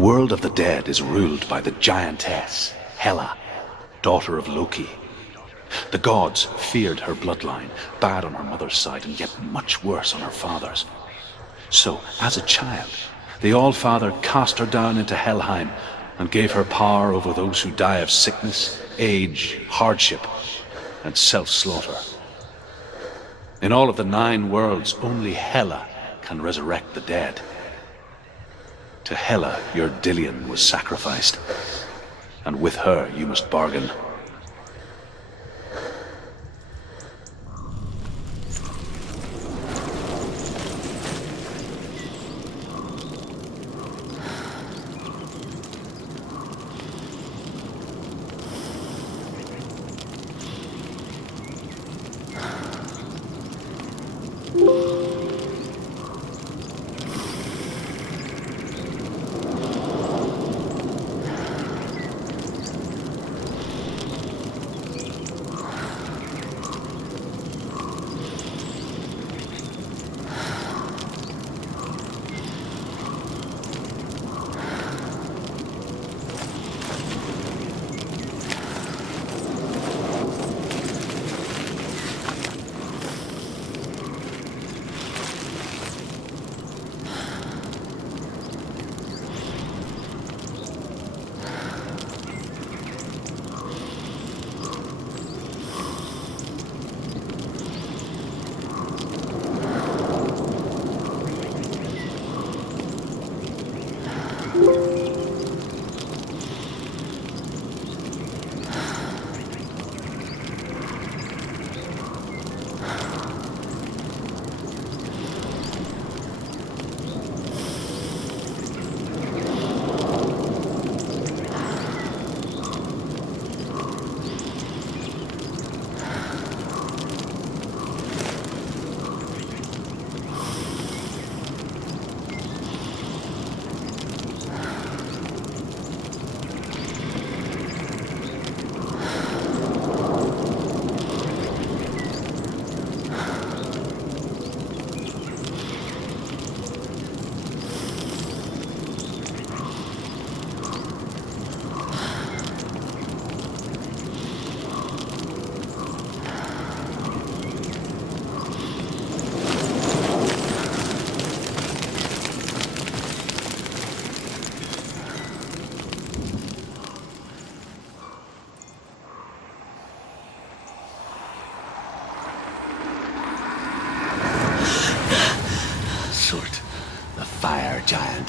world of the dead is ruled by the giantess, Hela, daughter of Loki. The gods feared her bloodline, bad on her mother's side and yet much worse on her father's. So, as a child, the All-Father cast her down into Helheim and gave her power over those who die of sickness, age, hardship, and self-slaughter. In all of the 9 worlds, only Hela can resurrect the dead. To Hela, your Dillion was sacrificed, and with her you must bargain.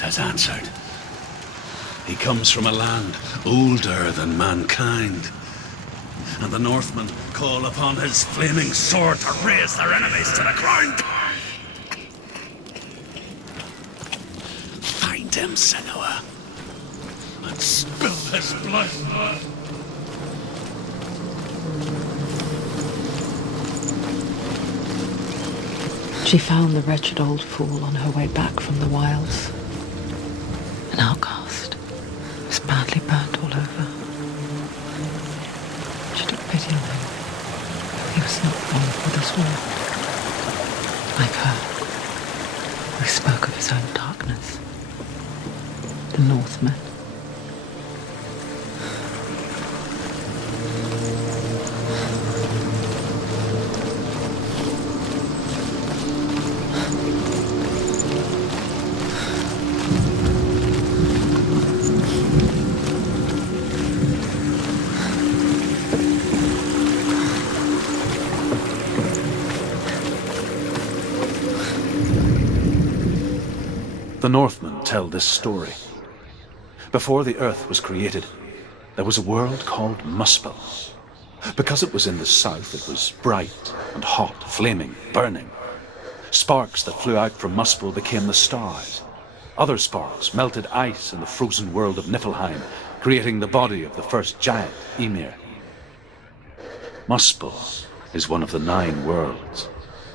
Has answered. He comes from a land older than mankind, and the Northmen call upon his flaming sword to raise their enemies to the ground. Find him, Senua, and spill his blood. She found the wretched old fool on her way back from the wilds. An outcast, was badly burnt all over. She took pity on him. He was not born for this war. Like her, who spoke of his own darkness. The Northmen. The Northmen tell this story. Before the Earth was created, there was a world called Muspel. Because it was in the south, it was bright and hot, flaming, burning. Sparks that flew out from Muspel became the stars. Other sparks melted ice in the frozen world of Niflheim, creating the body of the first giant, Ymir. Muspel is one of the 9 worlds,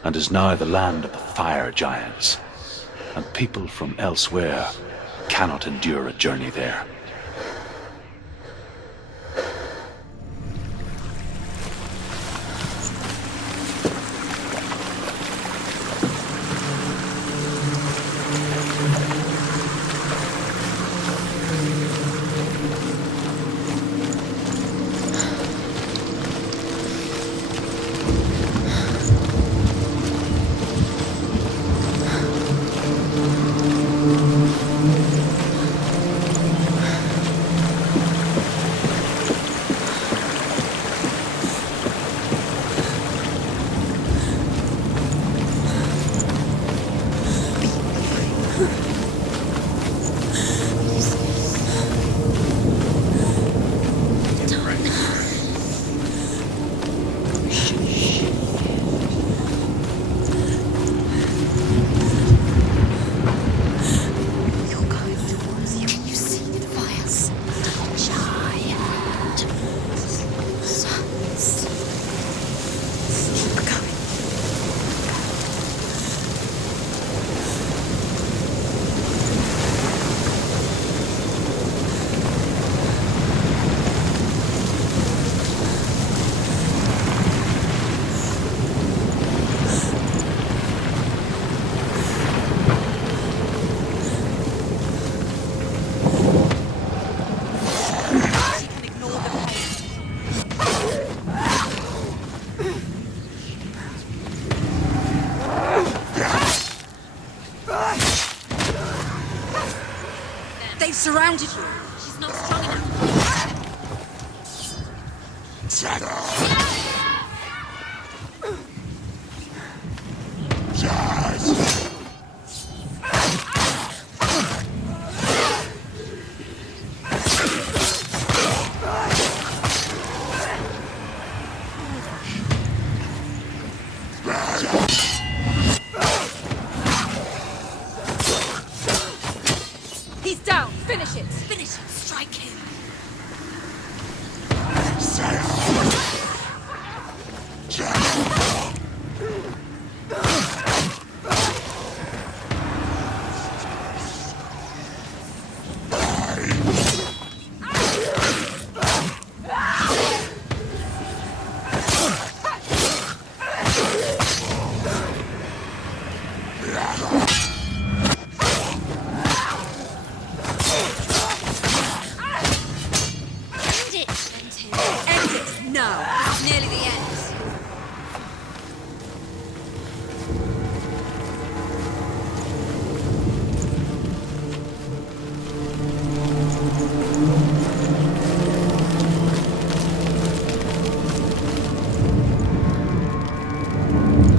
and is now the land of the fire giants. And people from elsewhere cannot endure a journey there. surrounded you. She's not strong enough. He's down. Finish it. Finish it. Strike him. Nearly the end.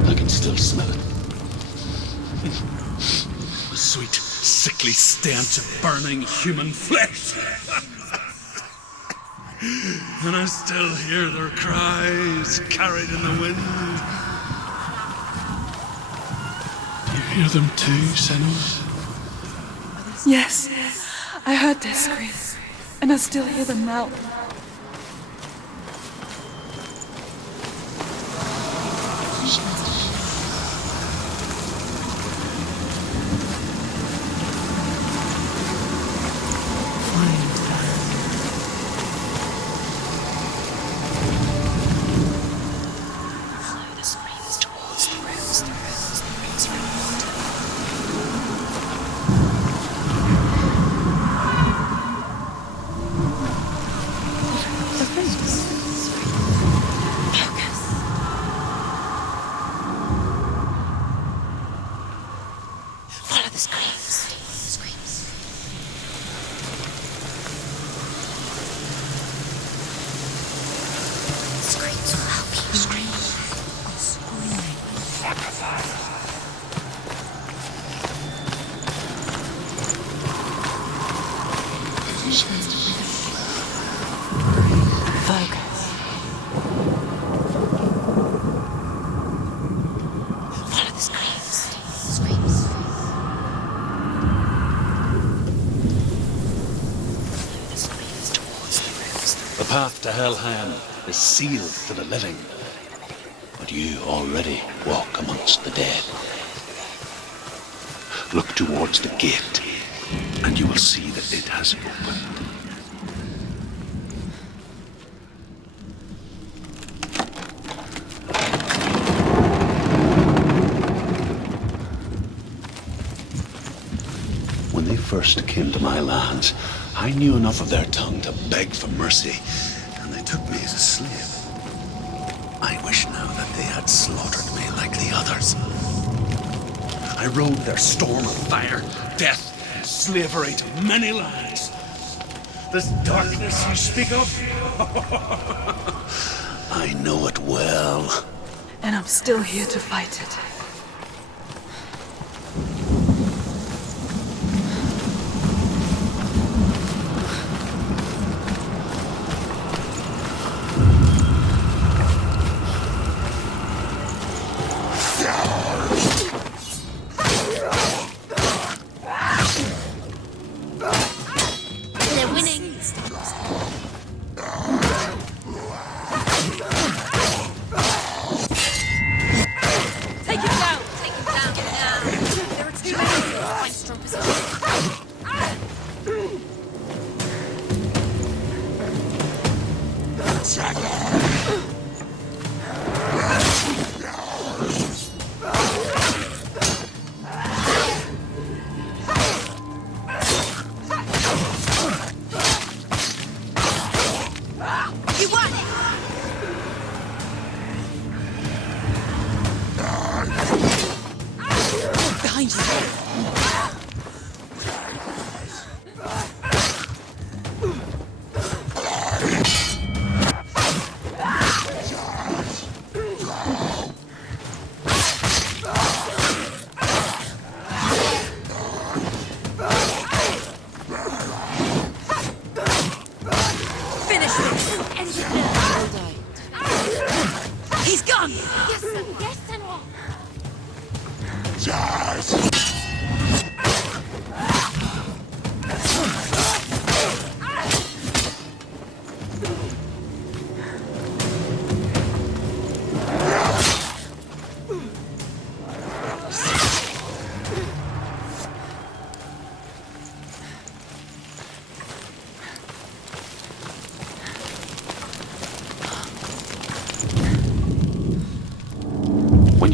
I can still smell it. The sweet, sickly stench of burning human flesh. And I still hear their cries carried in the wind. You hear them too, Senua? Yes, I heard their screams, and I still hear them now. The path to Helheim is sealed to the living, but you already walk amongst the dead. Look towards the gate, and you will see that it has opened. When they first came to my lands, I knew enough of their tongue to beg for mercy, and they took me as a slave. I wish now that they had slaughtered me like the others. I rode their storm of fire, death, and slavery to many lands. This darkness you speak of, I know it well. And I'm still here to fight it. Behind you.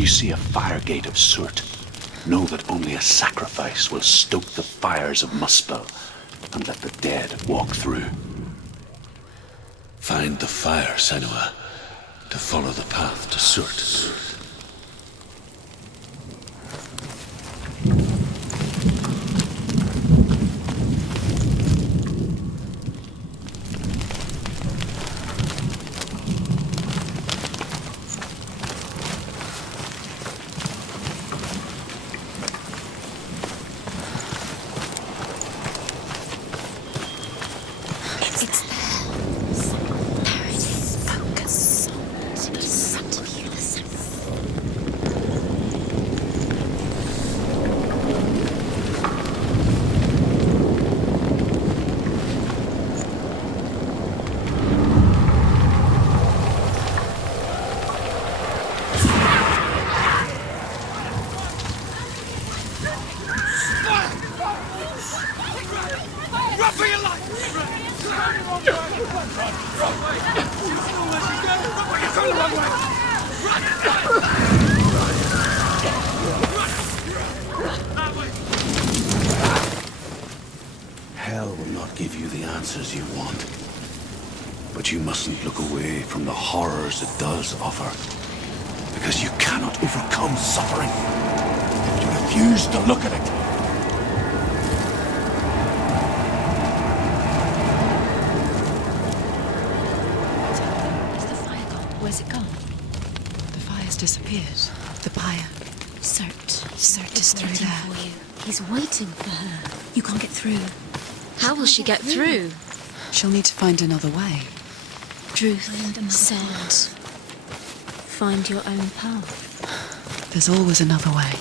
you see a fire gate of Surt, know that only a sacrifice will stoke the fires of Muspel and let the dead walk through. Find the fire, Senua, to follow the path to Surt. Hell will not give you the answers you want. But you mustn't look away from the horrors it does offer. Because you cannot overcome suffering if you refuse to look at it. Where's the fire gone? Where's it gone? The fire's disappeared. The pyre. Surt is through waiting there. for you. He's waiting for her. You can't get through. How will she get through? She'll need to find another way. Truth said, find your own path. There's always another way.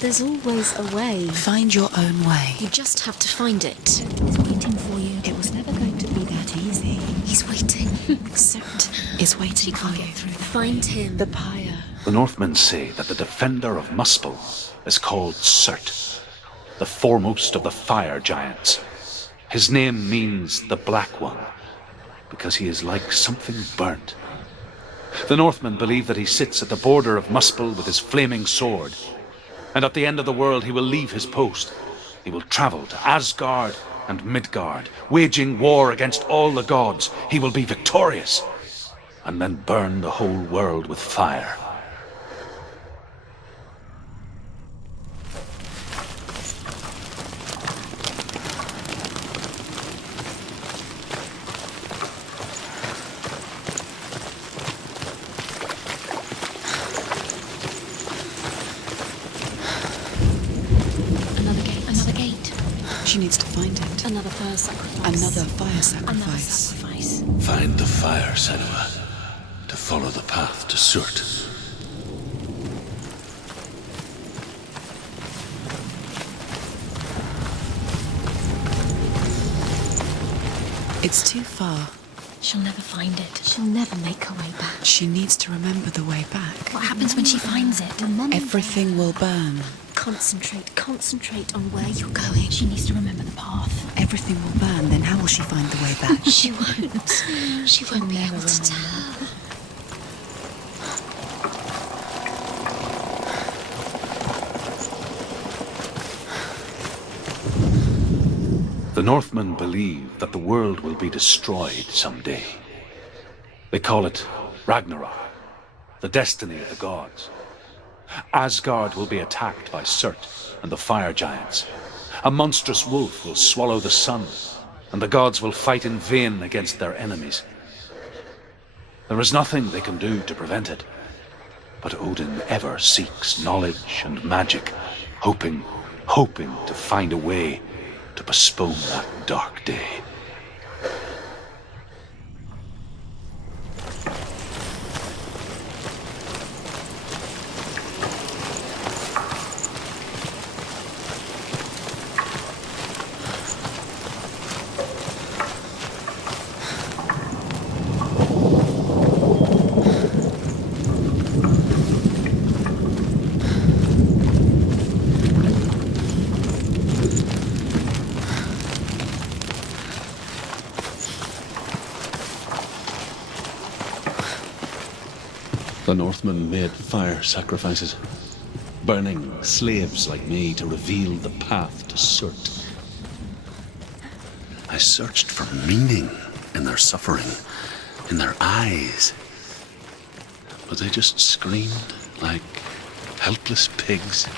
There's always a way. Find your own way. You just have to find it. He's waiting for you. It was never going to be that easy. He's waiting. Surt Is waiting She for can't you. get through. Find him. The pyre. The Northmen say that the defender of Muspel is called Surt, the foremost of the fire giants. His name means the Black One, because he is like something burnt. The Northmen believe that he sits at the border of Muspel with his flaming sword, and at the end of the world he will leave his post. He will travel to Asgard and Midgard, waging war against all the gods. He will be victorious, and then burn the whole world with fire. Another gate. She needs to find it. Another fire sacrifice. Another fire Another sacrifice. sacrifice. Find the fire, Senua, to follow the path to Surt. It's too far. She'll never find it. She'll never make her way back. She needs to remember the way back. What happens when she finds it? Remember. Everything will burn. Concentrate on where you're going. She needs to remember the path. Everything will burn, then how will she find the way back? She won't. She won't be able to tell. The Northmen believe that the world will be destroyed someday. They call it Ragnarok, the destiny of the gods. Asgard will be attacked by Surt and the fire giants. A monstrous wolf will swallow the sun, and the gods will fight in vain against their enemies. There is nothing they can do to prevent it, but Odin ever seeks knowledge and magic, hoping to find a way to postpone that dark day. The Northmen made fire sacrifices, burning slaves like me to reveal the path to Surt. I searched for meaning in their suffering, in their eyes. But they just screamed like helpless pigs.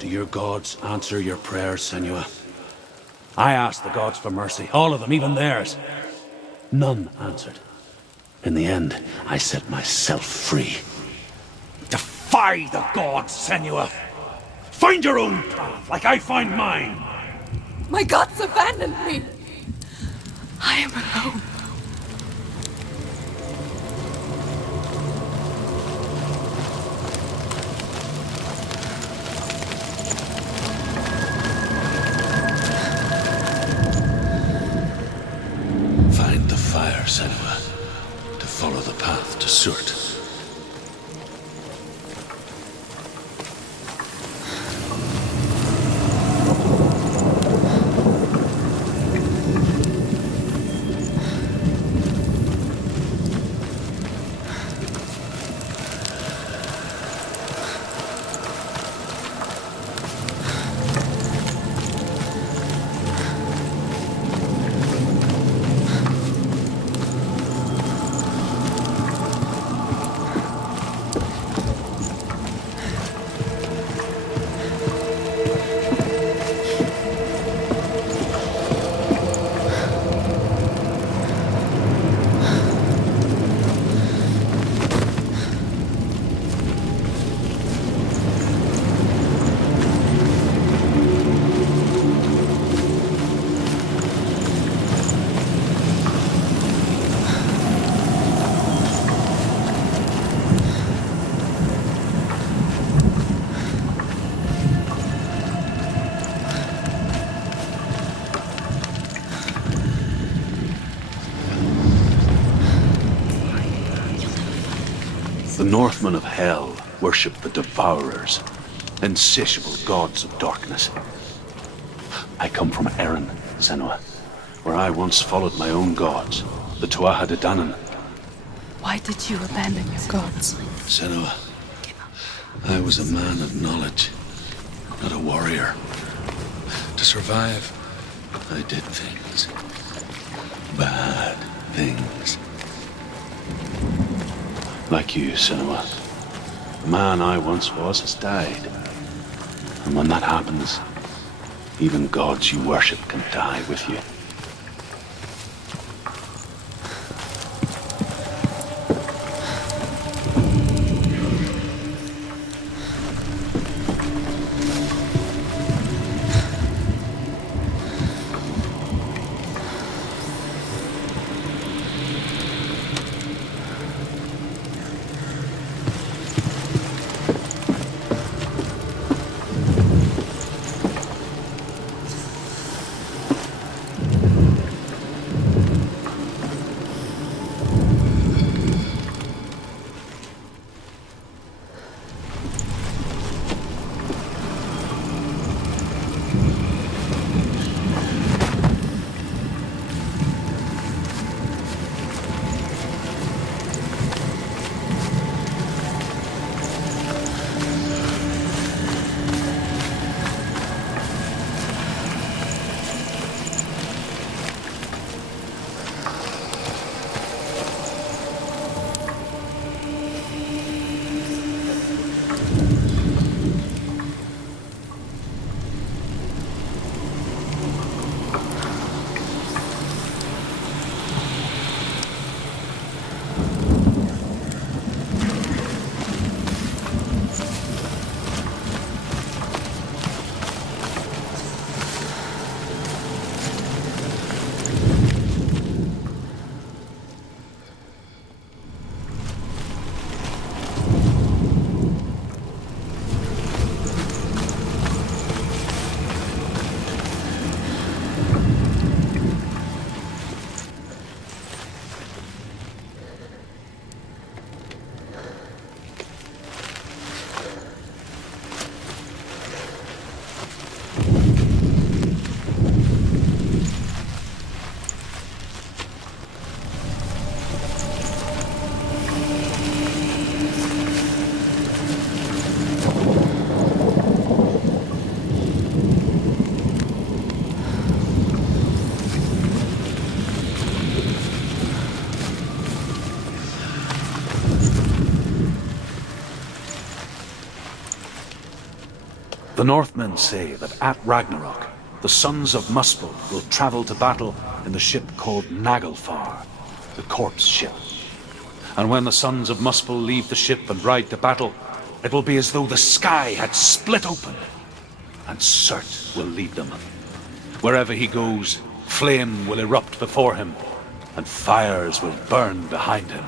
Do your gods answer your prayers, Senua? I asked the gods for mercy, all of them, even theirs. None answered. In the end, I set myself free. Defy the gods, Senua! Find your own path, like I find mine! My gods abandoned me. I am alone. Find the fire, Senua, to follow the path to Surt. The Northmen of Hell worship the Devourers, insatiable gods of darkness. I come from Erin, Senua, where I once followed my own gods, the Tuatha De Danann. Why did you abandon your gods? Senua, I was a man of knowledge, not a warrior. To survive, I did things. Bad things. Like you, Senua. The man I once was has died. And when that happens, even gods you worship can die with you. The Northmen say that at Ragnarok, the sons of Muspel will travel to battle in the ship called Naglfar, the corpse ship. And when the sons of Muspel leave the ship and ride to battle, it will be as though the sky had split open, and Surt will lead them. Wherever he goes, flame will erupt before him, and fires will burn behind him.